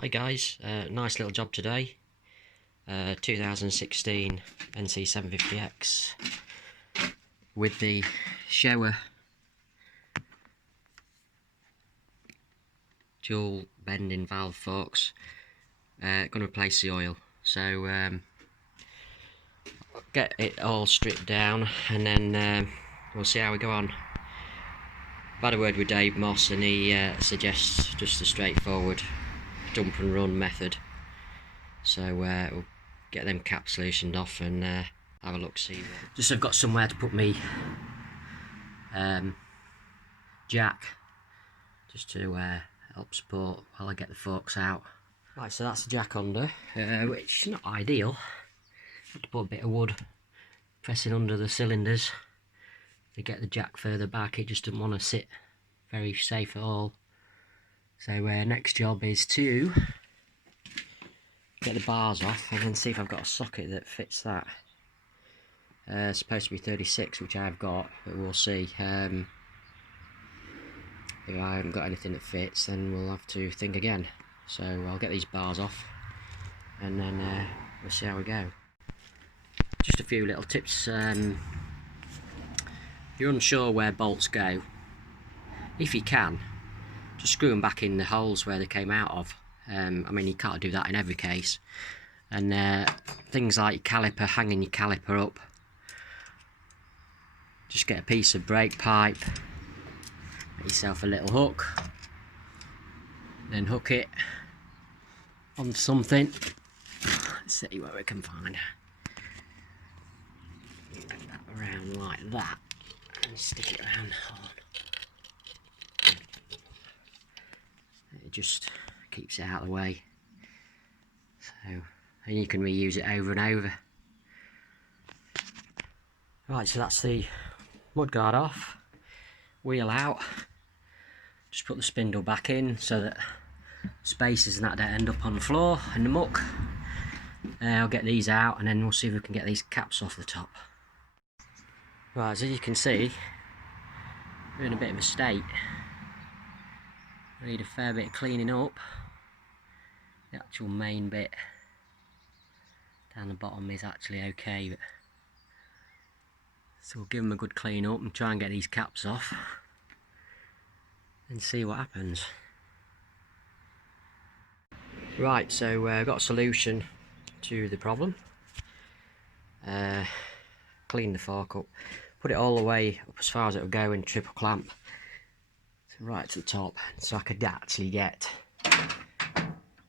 Hi guys, nice little job today. 2016 NC750X with the Showa dual bending valve forks. Going to replace the oil, so get it all stripped down and then we'll see how we go on. I've had a word with Dave Moss and he suggests just a straightforward dump and run method, so we'll get them caps loosened off and have a look see. Just I've got somewhere to put me jack just to help support while I get the forks out. Right, so that's the jack under, which is not ideal. I have to put a bit of wood pressing under the cylinders to get the jack further back. It just doesn't want to sit very safe at all. So next job is to get the bars off and then see if I've got a socket that fits that. It's supposed to be 36, which I've got, but we'll see. If I haven't got anything that fits, then we'll have to think again. So I'll get these bars off and then we'll see how we go. Just a few little tips. If you're unsure where bolts go, if you can, just screw them back in the holes where they came out of. I mean, you can't do that in every case. And things like your caliper, hanging your caliper up, just get a piece of brake pipe, get yourself a little hook, then hook it on something. Let's see what we can find. Get that around like that and stick it around the hole. It just keeps it out of the way, and you can reuse it over and over. Right, so that's the mudguard off, wheel out, just put the spindle back in so that spaces and that don't end up on the floor in the muck. I'll get these out and then we'll see if we can get these caps off the top. Right, as you can see, we're in a bit of a state. I need a fair bit of cleaning up. The actual main bit down the bottom is actually okay, but so we'll give them a good clean up and try and get these caps off and see what happens. Right, so I've got a solution to the problem. Clean the fork up, put it all the way up as far as it will go in triple clamp, right to the top, so I could actually get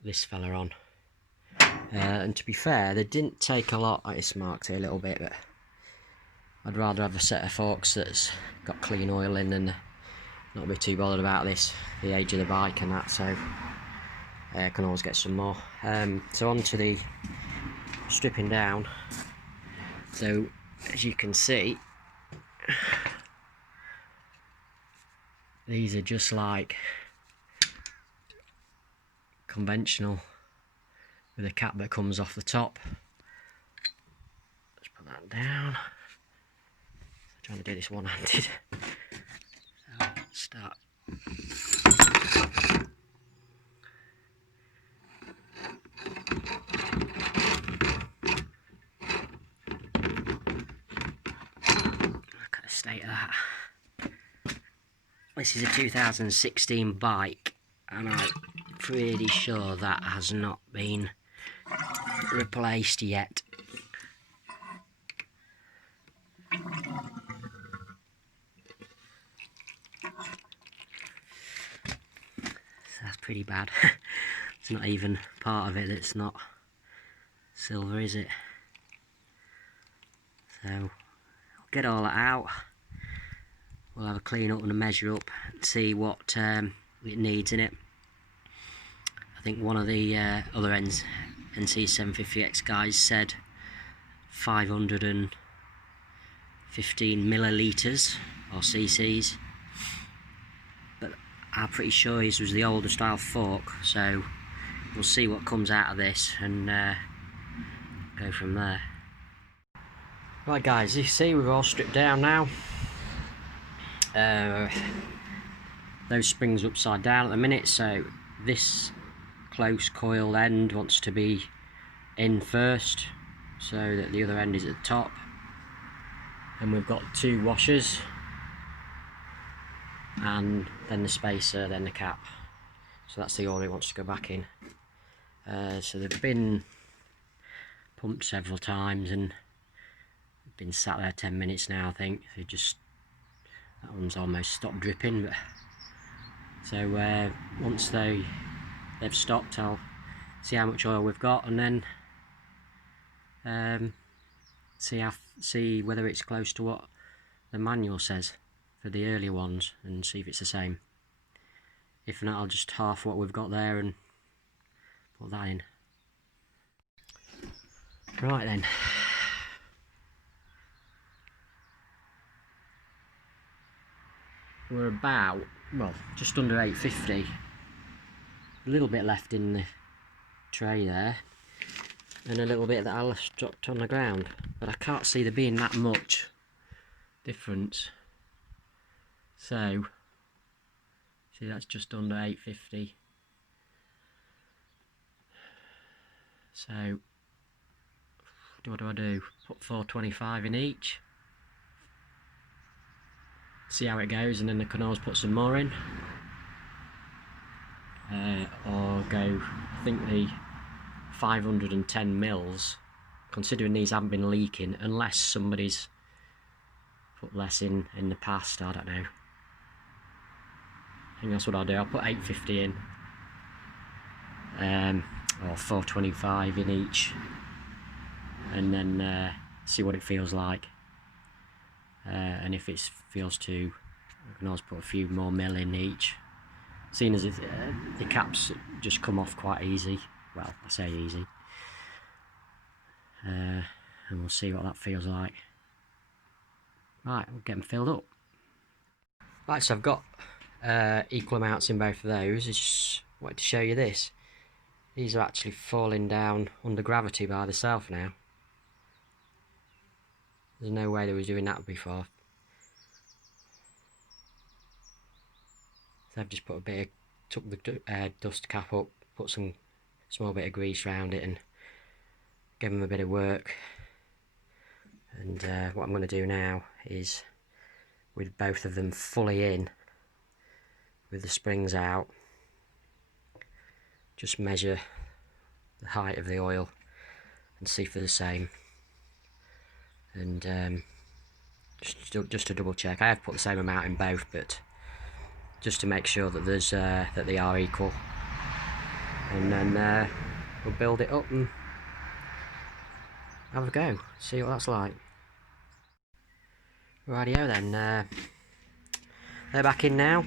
this fella on. And to be fair, they didn't take a lot. It's marked here a little bit, but I'd rather have a set of forks that's got clean oil in than not be too bothered about this, the age of the bike and that, so I can always get some more. So on to the stripping down. So as you can see, these are just like conventional with a cap that comes off the top. Let's put that down. I'm trying to do this one-handed. So start. Look at the state of that. This is a 2016 bike and I'm pretty sure that has not been replaced yet. So that's pretty bad. It's not even part of it that's not silver, is it? So I'll get all that out. We'll have a clean up and a measure up and see what it needs in it. I think one of the other NC750X guys said 515 millilitres or cc's, but I'm pretty sure his was the older style fork, so we'll see what comes out of this and go from there. Right guys, you see we've all stripped down now. Those springs are upside down at the minute, so this close coil end wants to be in first, so that the other end is at the top. And we've got 2 washers, and then the spacer, then the cap. So that's the order it wants to go back in. So they've been pumped several times and been sat there 10 minutes now, I think. That one's almost stopped dripping. But so once they've stopped, I'll see how much oil we've got, and then see whether it's close to what the manual says for the earlier ones, and see if it's the same. If not, I'll just half what we've got there and put that in. Right then. We're about, well, just under 850. A little bit left in the tray there, and a little bit that I dropped on the ground, but I can't see there being that much difference. So, see, that's just under 850. So, what do I do? Put 425 in each. See how it goes, and then I can always put some more in. Or go, I think the 510 mils, considering these haven't been leaking, unless somebody's put less in the past, I don't know. I think that's what I'll do. I'll put 850 in, or 425 in each, and then see what it feels like. And if it feels too, I can always put a few more mil in each. Seeing as the caps just come off quite easy. Well, I say easy. And we'll see what that feels like. Right, we'll get them filled up. Right, so I've got equal amounts in both of those. I just wanted to show you this. These are actually falling down under gravity by themselves now. There's no way they was doing that before. So I've just put took the dust cap up, put some small bit of grease around it, and give them a bit of work. And what I'm going to do now is, with both of them fully in, with the springs out, just measure the height of the oil and see if they're the same. And just to double check, I have put the same amount in both, but just to make sure that there's that they are equal. And then we'll build it up and have a go, see what that's like. Rightio then, they're back in now.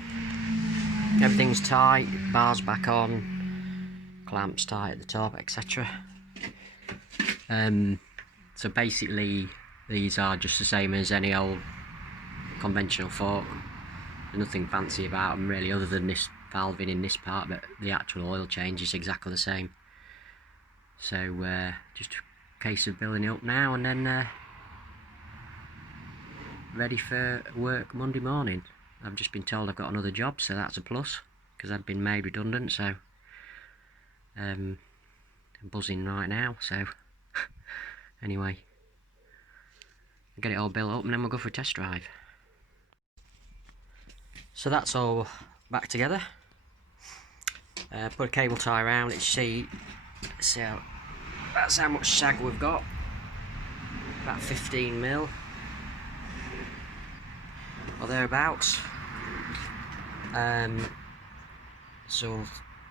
Everything's tight, bars back on, clamps tight at the top, etc. So basically, these are just the same as any old conventional fork. There's nothing fancy about them really, other than this valving in this part, but the actual oil change is exactly the same. So just a case of building it up now, and then ready for work Monday morning. I've just been told I've got another job, so that's a plus, because I've been made redundant. So I'm buzzing right now. So anyway, I'll get it all built up and then we'll go for a test drive. So that's all back together. Put a cable tie around it, see how, that's how much sag we've got. About 15 mil or thereabouts. So we'll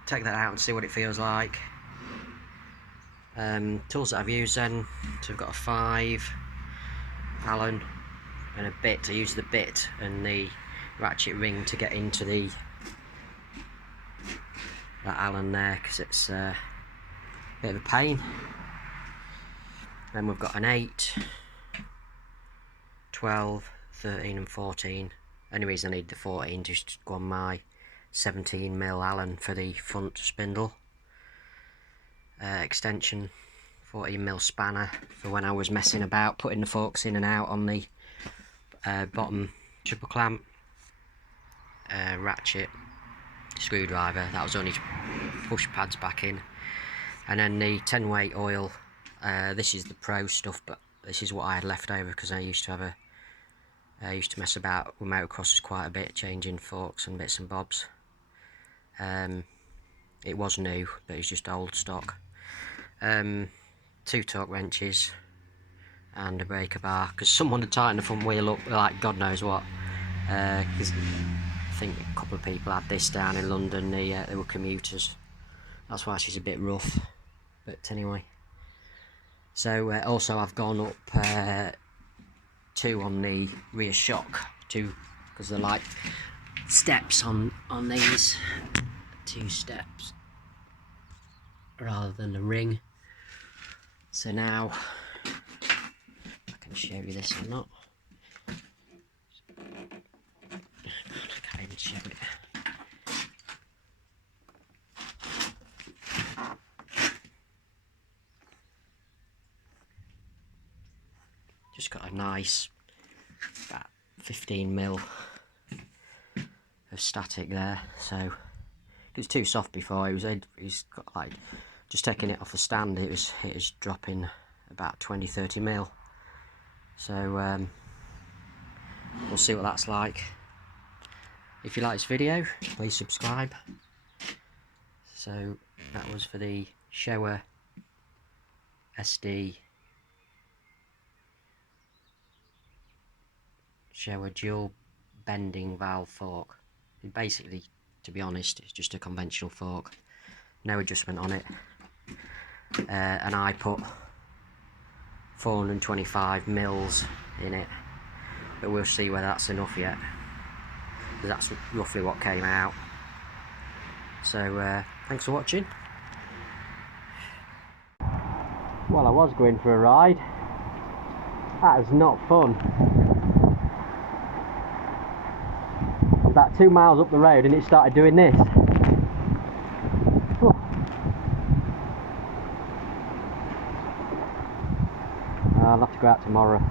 take that out and see what it feels like. Tools that I've used then, so I've got a 5 Allen and a bit. I use the bit and the ratchet ring to get into that Allen there, because it's a bit of a pain. Then we've got an 8, 12, 13 and 14. Only reason I need the 14 just to go on my 17 mil Allen for the front spindle. Extension 14 mil spanner for when I was messing about putting the forks in and out on the bottom triple clamp. Ratchet screwdriver. That was only to push pads back in. And then the 10 weight oil, this is the pro stuff, but this is what I had left over because I used to have I used to mess about with motocrosses quite a bit, changing forks and bits and bobs. It was new, but it's just old stock. 2 torque wrenches and a breaker bar, because someone had tightened the front wheel up like God knows what. 'Cause I think a couple of people had this down in London. They were commuters. That's why she's a bit rough. But anyway. So also I've gone up 2 on the rear shock, 2 because they're like steps on these. 2 steps rather than a ring. So now I can show you this or not. I can't even show it. Just got a nice about 15mm of static there. So it was too soft before. He's got like, just taking it off the stand, it was dropping about 20-30mm. So we'll see what that's like. If you like this video, please subscribe. So that was for the Showa Showa dual bending valve fork. Basically, to be honest, it's just a conventional fork, no adjustment on it. And I put 425mm in it, but we'll see whether that's enough yet, because that's roughly what came out. So thanks for watching. Well, I was going for a ride. That is not fun. About 2 miles up the road and it started doing this. Oh. I'll have to go out tomorrow.